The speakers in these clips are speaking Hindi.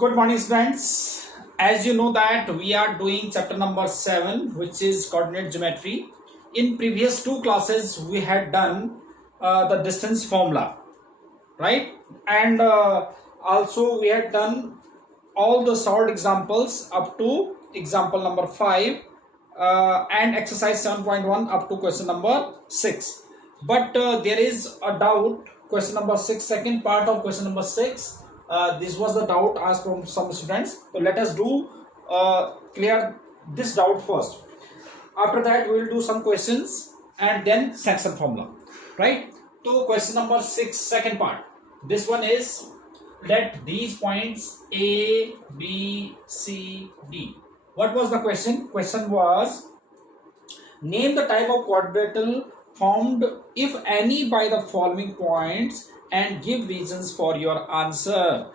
Good morning, students. As you know that we are doing chapter number 7, which is coordinate geometry. In previous two classes, we had done the distance formula, right? And also we had done all the solved examples up to example number 5 and exercise 7.1 up to question number 6. But there is a doubt. Question number 6, second part of question number 6. This was the doubt asked from some students. So let us do clear this doubt first. After that, we will do some questions and then section formula, right? So question number 6, second part. This one is, let these points A, B, C, D. What was the question? Question was, name the type of quadrilateral formed if any by the following points and give reasons for your answer.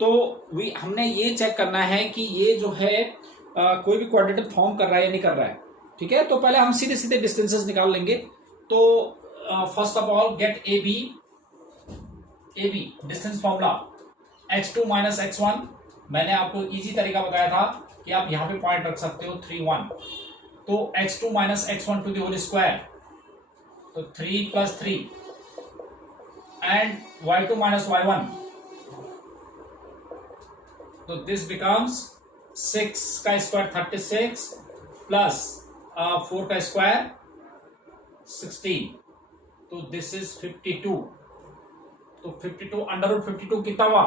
तो हमने ये चेक करना है कि ये जो है कोई भी क्वाड्रेटिक फॉर्म कर रहा है या नहीं कर रहा है. ठीक है, तो पहले हम सीधे सीधे डिस्टेंसेस निकाल लेंगे. तो first of all get A B distance formula x2 minus x1. मैंने आपको इजी तरीका बताया था कि आप यहाँ पे पॉइंट रख सकते हो 3 1. तो x2 minus x1 to the whole square, तो 3 plus 3 and y2 minus y1, तो दिस बिकम्स 6 का स्क्वायर 36 प्लस 4 का स्क्वायर 16, तो दिस इज 52. तो 52 अंडर रूट 52 कितना हुआ?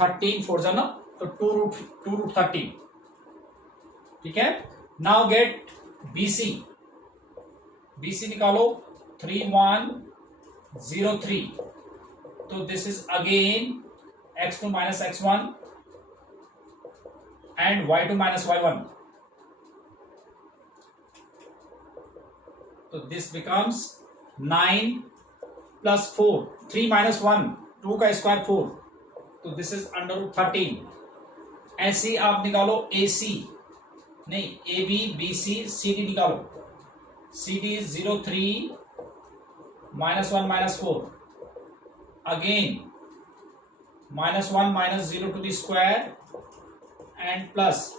13 4 जाना, तो 2 रूट 13. ठीक है. नाउ गेट बीसी निकालो 3 1 0 3. तो this is again x2 minus x1 and y2 minus y1. तो दिस बिकम्स 9 प्लस 4, 3 माइनस 1 2 का स्क्वायर 4, तो दिस इज अंडर रूट 13. ऐसे आप निकालो AC, नहीं AB BC CD निकालो. CD is 0 3 minus 1 minus 4, again minus 1 minus 0 to the square and plus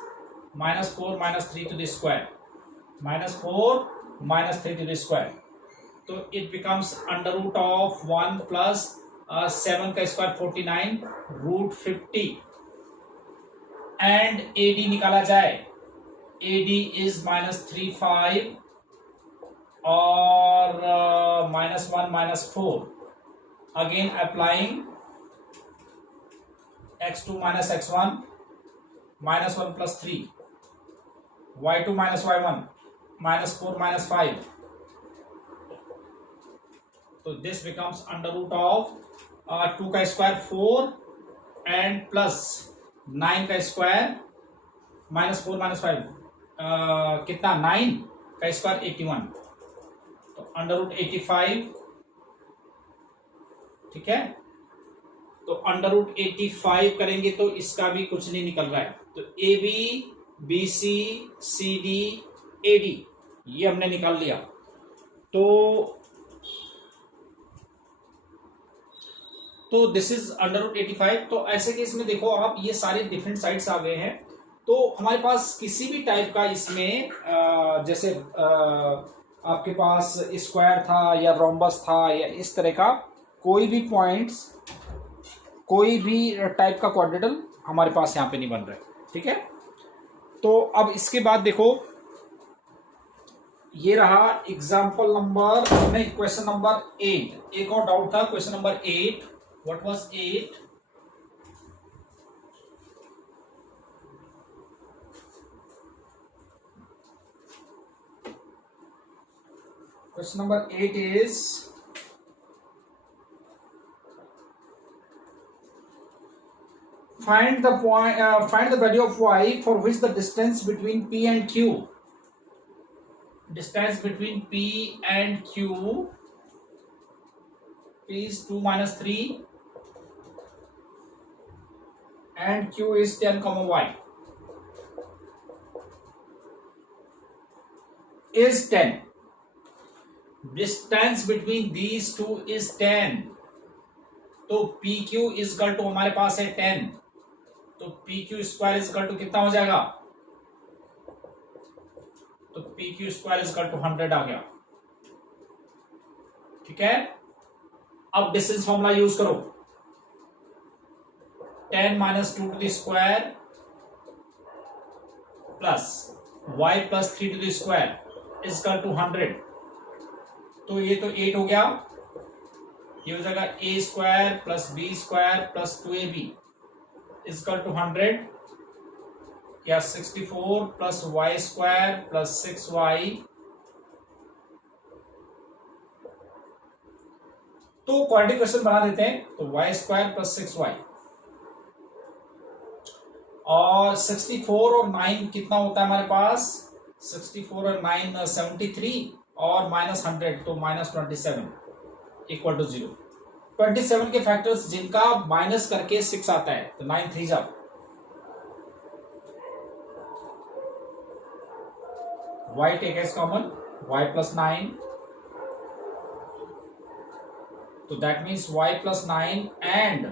minus 4 minus 3 to the square, minus 4 minus 3 to the square. तो it becomes under root of 1 plus 7 का स्क्वायर 49 रूट 50. एंड AD निकाला जाए, AD इज माइनस 3 5 और minus 1 minus 4. Again applying x2 minus x1 minus 1 plus 3, y2 minus y1 minus 4 minus 5. तो this becomes under root of 2 का स्क्वायर 4 एंड प्लस 9 का स्क्वायर माइनस 4 माइनस 5, कितना 9 का स्क्वायर 81. तो अंडर रूट 85. ठीक है, तो अंडर रूट 85 करेंगे तो इसका भी कुछ नहीं निकल रहा है. तो AB BC CD AD ये हमने निकाल लिया. तो दिस इज अंडर रूट 85. तो ऐसे केस में देखो आप, ये सारे डिफरेंट साइड्स आ गए हैं. तो हमारे पास किसी भी टाइप का इसमें जैसे आपके पास स्क्वायर था या रोम्बस था या इस तरह का कोई भी पॉइंट्स, कोई भी टाइप का क्वाड्रेटल हमारे पास यहाँ पे नहीं बन रहा है. ठीक है. तो अब इसके बाद देखो, ये रहा एग्जाम्पल नंबर, नहीं क्वेश्चन नंबर 8. एक और डाउट था, question number 8. What was 8? Question number 8 is, find the value of y for which the distance between P and Q. Distance between P and Q is 2 minus 3 and Q is 10 comma y is 10. Distance between these two is 10. तो पी क्यू इजकल टू हमारे पास है 10, तो P Q square is equal to कितना हो जाएगा, तो P Q square is equal to 100 आ गया। ठीक है, अब डिस्टेंस फॉर्मूला यूज करो, 10 minus 2 to the square plus y plus 3 to the square is equal to 100, तो ये तो 8 हो गया, ये हो जाएगा a square plus B square plus 2ab is equal to 100, या 64 plus Y square plus 6y, तो क्वाड्रेटिक क्वेश्चन बना देते हैं, तो y स्क्वायर प्लस 6y, और 64 और 9 कितना होता है हमारे पास, 64 और 9 73, और माइनस 100 तो माइनस 27 इक्वल टू 0। 27 के फैक्टर्स जिनका माइनस करके 6 आता है, तो 9 3 जा, y take as common, y plus 9, तो that means y plus 9 and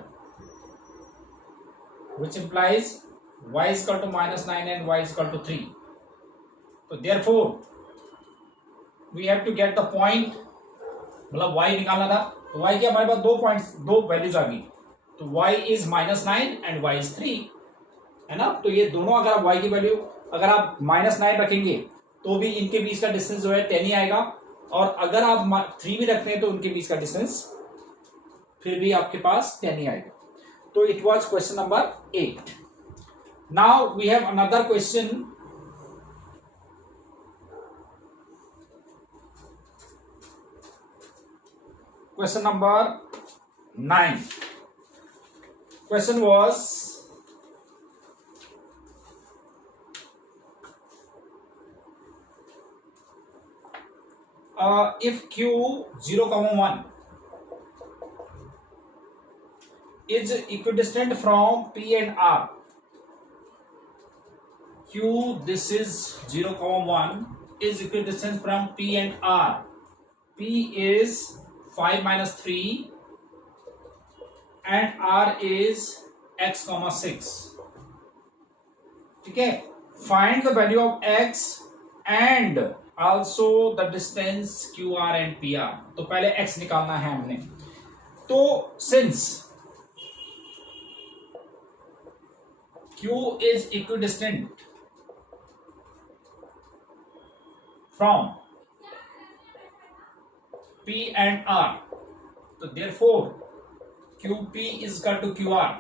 which implies y is equal to minus 9 and y is equal to 3. So therefore we have to get the point, मतलब y निकालना था, तो y के हमारे पास दो पॉइंट्स, दो वैल्यूज आ गई, तो y is -9 and y is 3, है ना। तो ये दोनों अगर आप y की वैल्यू अगर आप -9 रखेंगे तो भी इनके बीच का डिस्टेंस जो है 10 ही आएगा, और अगर आप 3 भी रखते हैं तो उनके बीच का डिस्टेंस फिर भी आपके पास 10 ही आएगा। तो it was question number 8। Now we have another question, question number 9। Question was if q 0,1 is equidistant from p and r, q this is 0,1 is equidistant from p and r, p is 5 minus 3 and r is x, 6। ठीक है, find the value of x and also the distance qr and pr। तो पहले x निकालना है हमने, तो since q is equidistant from p and r, तो therefore qp is equal to qr।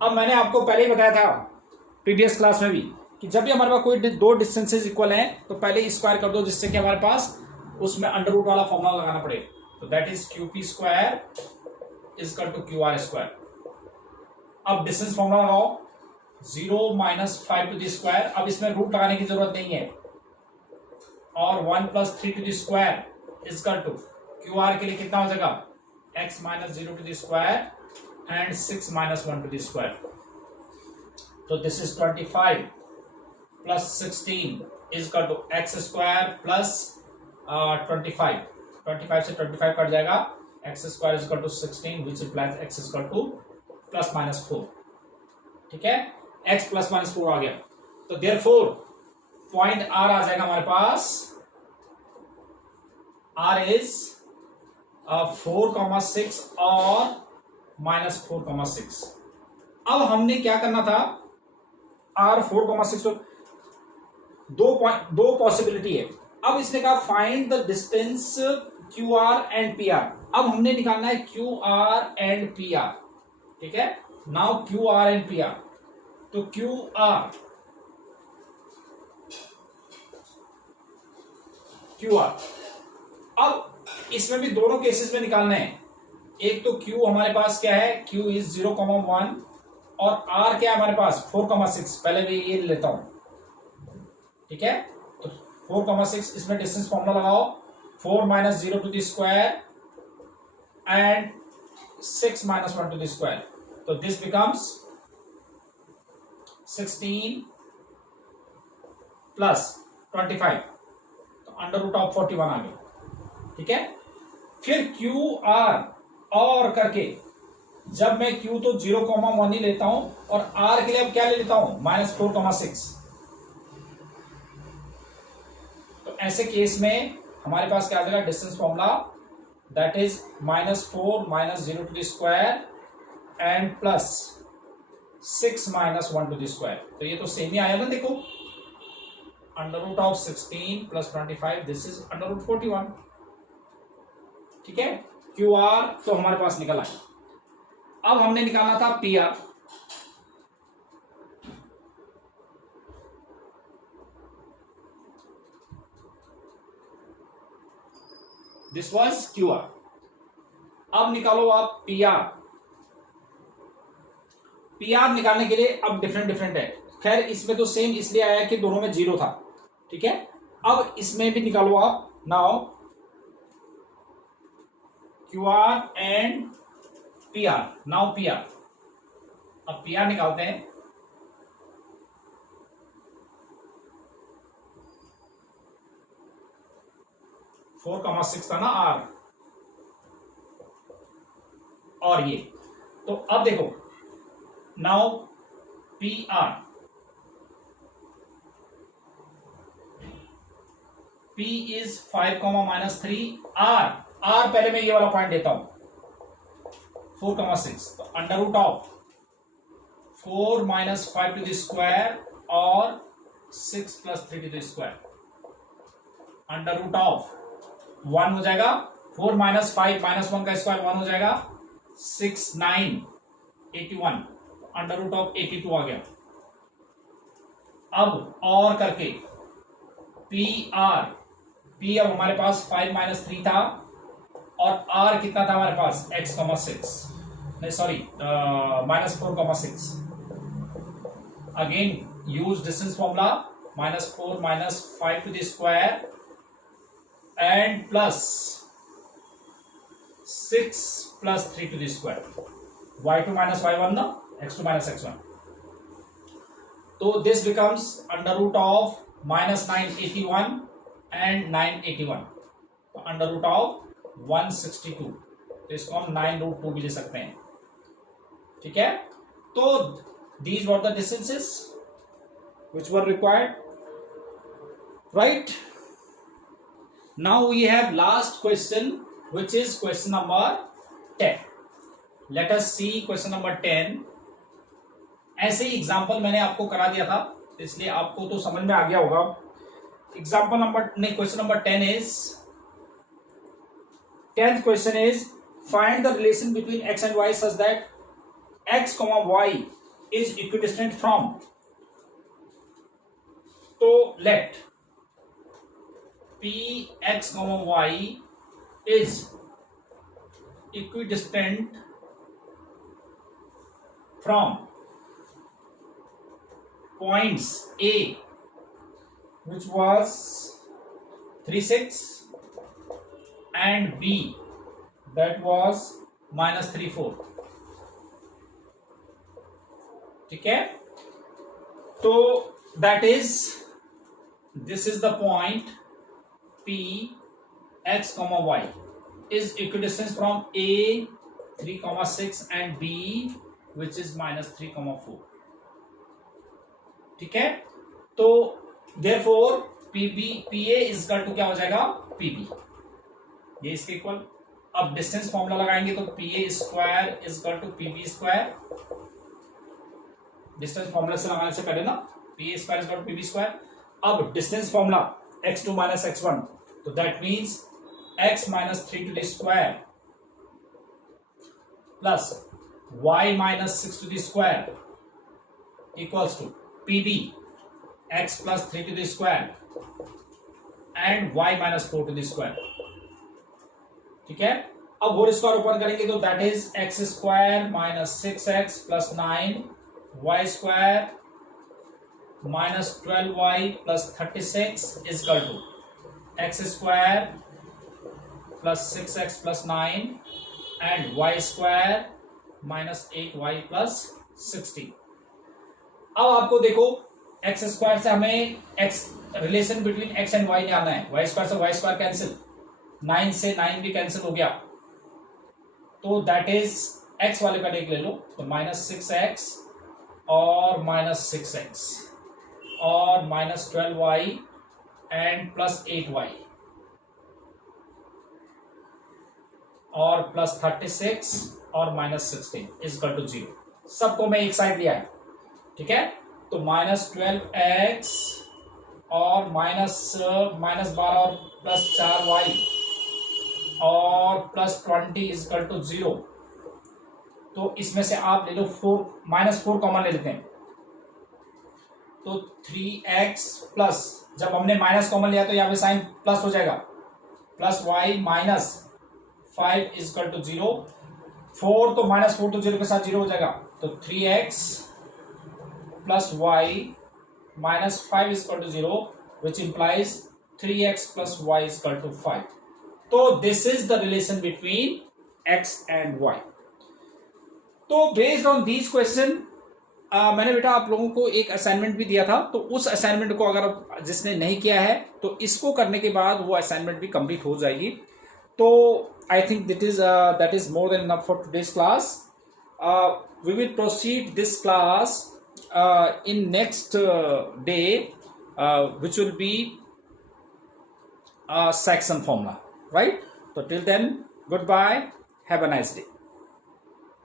अब मैंने आपको पहले ही बताया था प्रीवियस क्लास में भी कि जब भी हमारे पास कोई दो डिस्टेंसेस इक्वल हैं तो पहले स्क्वायर कर दो, जिससे कि हमारे पास उसमें अंडर रूट वाला फॉर्मूला लगाना पड़े, तो that is QP square is equal to Q R square. अब डिस्टेंस फॉर्मूला लगाओ, 0 माइनस 5 टू द स्क्वायर, अब इसमें रूट लगाने की जरूरत नहीं है, और 1 plus 3 to the square is equal to Q R के लिए कितना हो जाएगा, x minus 0 to the square and 6 minus 1 to the square, तो this is 25 plus 16 is equal to x square plus 25 से 25 कट जाएगा, x square is equal to 16 which implies x is equal to plus minus 4। ठीक है, एक्स प्लस माइनस 4 आ गया, तो देयरफॉर पॉइंट आर आ जाएगा हमारे पास, आर इज 4,6 और -4,6। अब हमने क्या करना था, आर 4,6, दो पॉसिबिलिटी है। अब इसने कहा find the distance Q R and P R, अब हमने निकालना है Q R and P R. ठीक है, now Q R and P R, तो क्यू आर अब इसमें भी दोनों केसेस में निकालना है। एक तो Q हमारे पास क्या है, Q इज 0,1 और R क्या है हमारे पास 4,6। पहले भी ये लेता हूं, ठीक है, तो 4,6 इसमें डिस्टेंस फॉर्मूला लगाओ, 4 minus 0 to the square and 6 minus 1 to the square, तो दिस बिकम्स 16 प्लस 25, तो अंडर रूट ऑफ 41 आ गया। ठीक है, फिर क्यू आर और करके जब मैं Q तो 0,1 ही लेता हूं और R के लिए अब क्या ले लेता हूं -4,6। तो ऐसे केस में हमारे पास क्या आ जाएगा distance formula, that is -4 -0 to the square and plus 6 -1 to the square. तो ये तो सेम ही आया ना, देखो √16 + 25, दिस इज √41। ठीक है, QR तो हमारे पास निकल आया। अब हमने निकालना था PR। This was QR। अब निकालो आप PR। PR निकालने के लिए अब डिफरेंट है। खैर इसमें तो सेम इसलिए आया कि दोनों में 0 था। ठीक है, अब इसमें भी निकालो आप। Now QR and PR। Now PR, अब PR निकालते हैं। फोर कमा 6 था ना R, और ये तो अब देखो now PR, P is 5, -3। R पहले मैं ये वाला पॉइंट देता हूं 4,6, तो √4 - 5 टू द स्क्वायर और 6 + 3 टू द स्क्वायर, √1 हो जाएगा। 4 - 5 -1 का स्क्वायर 1 हो जाएगा। 6 9 81, √82 आ गया। अब और करके PR, P अब हमारे पास 5 - 3 था और R कितना था हमारे पास x,6, नहीं sorry -4,6। Again use distance formula, -4 - 5 to the square and plus 6 + 3 to the square, y2 - y1 ना, x2 - x1। तो दिस बिकम्स -981 एंड 981, तो √162। तो इसको हम 9√2 भी ले सकते हैं। ठीक है, तो these were the distances which were required, right? Now we have last question, which is question number 10. Let us see question number 10. ऐसे ही एग्जाम्पल मैंने आपको करा दिया था, इसलिए आपको तो समझ में आ गया होगा। एग्जाम्पल नंबर नहीं, question number 10 is 10th question is find the relation between x and y such that x, y is equidistant from. तो let p x, y is equidistant from points A, which was 3 6, and B, that was -3 4। ठीक है, तो that is, this is the point P x, y is equidistant from A 3,6 and B which is -3, 4। ठीक है, तो therefore PA is equal to क्या हो जाएगा PB, ये इसके इक्वल। अब डिस्टेंस फॉर्मूला लगाएंगे तो PA² is equal to PB²। Distance formula से लगाने से पहले ना PA² is equal to PB²। अब डिस्टेंस फॉर्मूला x2 - x1, तो that means x -3 to the square plus y -6 to the square equals to PB x + 3 to the square and y -4 to the square. ठीक है, अब होल स्क्वायर ओपन करेंगे तो that is x² - 6x + 9 y² -12y + 36 is equal to x² + 6x + 9 and y² -8y + 60। अब आपको देखो x² से हमें x relation between x and y निकालना है। y² से y² कैंसिल, 9 से 9 भी कैंसिल हो गया, तो दैट इज x वाले का डेक ले लो तो -6x और -6x और -12y एंड +8y और +36 और -16 इक्वल टू 0। सबको मैं एक साइड लिया है, ठीक है। तो -12x और -12 और +4y और +20 इक्वल टू 0। तो इसमें से आप ले लो -4 कॉमन ले लेते हैं, तो 3x प्लस, जब हमने माइनस कॉमन लिया तो यहाँ पे साइन प्लस हो जाएगा, +y -5 इक्वल टू 0। 4 तो -4 तो 0 के साथ 0 हो जाएगा, तो 3x plus y -5 equal to 0 which implies 3x plus y equal to 5। तो this is the relation between x and y। तो बेस्ड ऑन दीज क्वेश्चन मैंने बेटा आप लोगों को एक असाइनमेंट भी दिया था, तो उस असाइनमेंट को अगर जिसने नहीं किया है तो इसको करने के बाद वो असाइनमेंट भी कंप्लीट हो जाएगी। तो I think that is more than enough for today's class. We will proceed this class in next day which will be section formula, right. तो till then good bye, have a nice day.